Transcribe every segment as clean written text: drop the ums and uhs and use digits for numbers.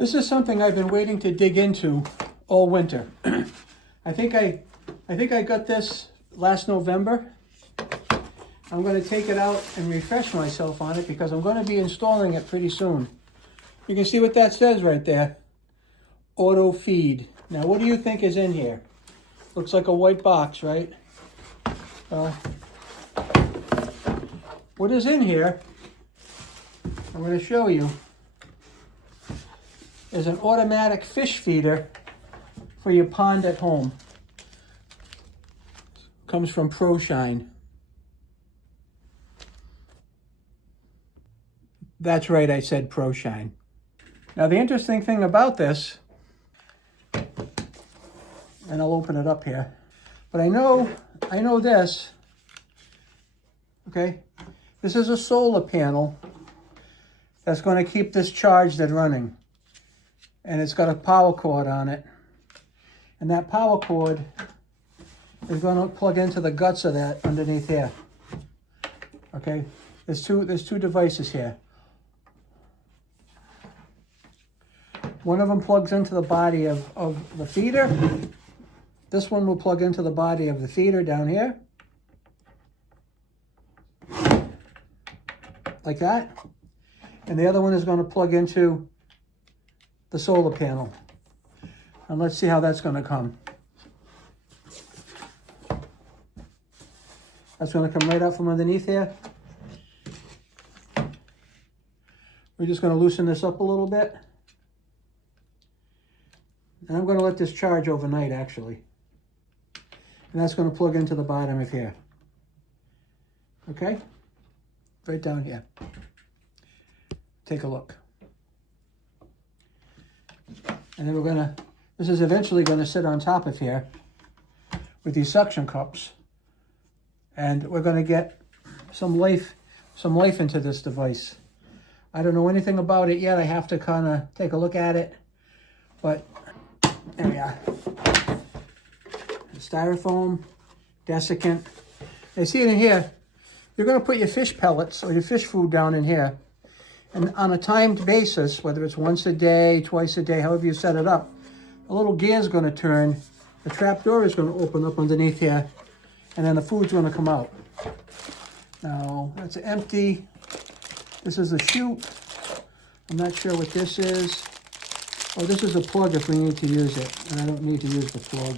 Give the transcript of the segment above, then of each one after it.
This is something I've been waiting to dig into all winter. I think I got this last November. I'm going to take it out and refresh myself on it because I'm going to be installing it pretty soon. You can see what that says right there. Auto feed. Now what do you think is in here? Looks like a white box, right? What is in here, I'm going to show you, is an automatic fish feeder for your pond at home. Comes from ProShine. That's right, I said ProShine. Now the interesting thing about this, and I'll open it up here, but I know this, okay? This is a solar panel that's going to keep this charged and running. And it's got a power cord on it. And that power cord is going to plug into the guts of that underneath here. Okay? There's two devices here. One of them plugs into the body of the feeder. This one will plug into the body of the feeder down here. Like that. And the other one is going to plug into the solar panel. And let's see how that's going to come. That's going to come right out from underneath here. We're just going to loosen this up a little bit. And I'm going to let this charge overnight, actually. And that's going to plug into the bottom of here. Okay? Right down here. Take a look. And then this is eventually going to sit on top of here with these suction cups. And we're going to get some life into this device. I don't know anything about it yet. I have to kind of take a look at it. But there we are. Styrofoam, desiccant. You see it in here. You're going to put your fish pellets or your fish food down in here. And on a timed basis, whether it's once a day, twice a day, however you set it up, a little gear is going to turn, the trap door is going to open up underneath here, and then the food's going to come out. Now, that's empty. This is a chute. I'm not sure what this is. Oh, this is a plug if we need to use it, and I don't need to use the plug.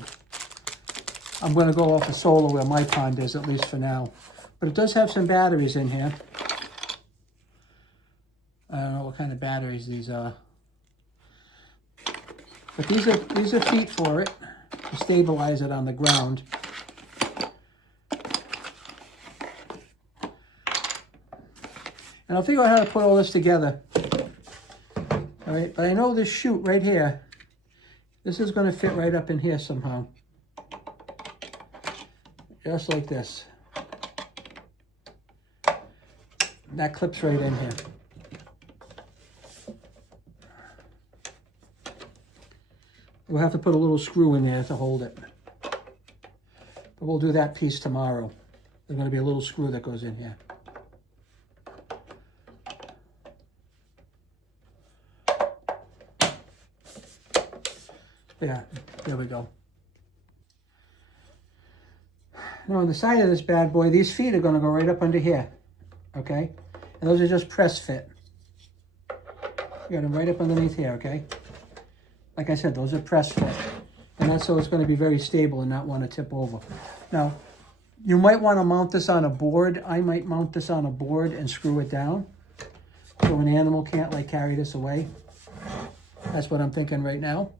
I'm going to go off the solar where my pond is, at least for now. But it does have some batteries in here. I don't know what kind of batteries these are. But these are feet for it to stabilize it on the ground. And I'll figure out how to put all this together. All right, but I know this chute right here, this is going to fit right up in here somehow. Just like this. That clips right in here. We'll have to put a little screw in there to hold it. But we'll do that piece tomorrow. There's going to be a little screw that goes in here. Yeah, there we go. Now on the side of this bad boy, these feet are going to go right up under here. Okay? And those are just press fit. You got them right up underneath here, okay? Like I said, those are press fit. And that's so it's going to be very stable and not want to tip over. Now, you might want to mount this on a board. I might mount this on a board and screw it down so an animal can't like carry this away. That's what I'm thinking right now.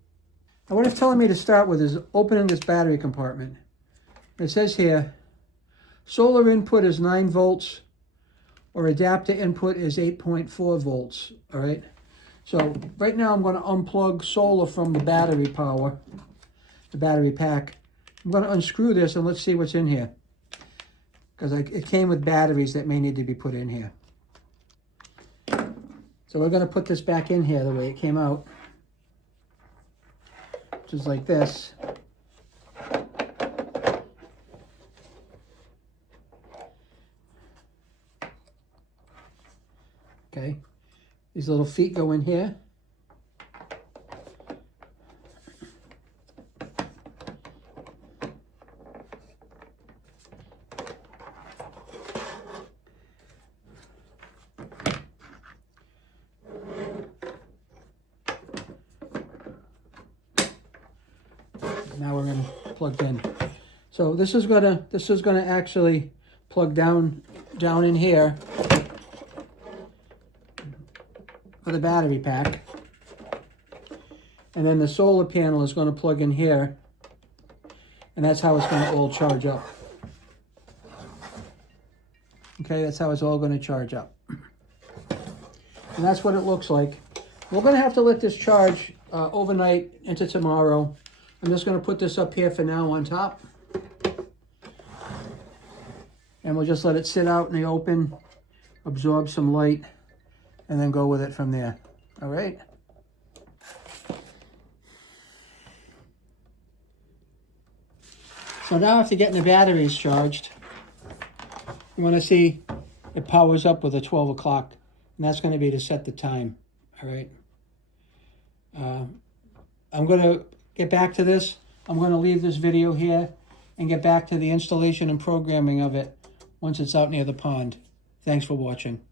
Now what it's telling me to start with is opening this battery compartment. It says here, solar input is 9 volts or adapter input is 8.4 volts, all right? So right now I'm going to unplug solar from the battery power, the battery pack. I'm going to unscrew this and let's see what's in here. Because it came with batteries that may need to be put in here. So we're going to put this back in here the way it came out. Which is like this. Okay. These little feet go in here. plugged in. So this is gonna actually plug down in here for the battery pack. And then the solar panel is going to plug in here. And that's how it's going to all charge up. Okay, that's how it's all going to charge up. And that's what it looks like. We're going to have to let this charge overnight into tomorrow. I'm just going to put this up here for now on top. And we'll just let it sit out in the open, absorb some light, and then go with it from there. All right? So now after getting the batteries charged, you want to see it powers up with a 12 o'clock, and that's going to be to set the time. All right? I'm going to get back to this. I'm going to leave this video here and get back to the installation and programming of it once it's out near the pond. Thanks for watching.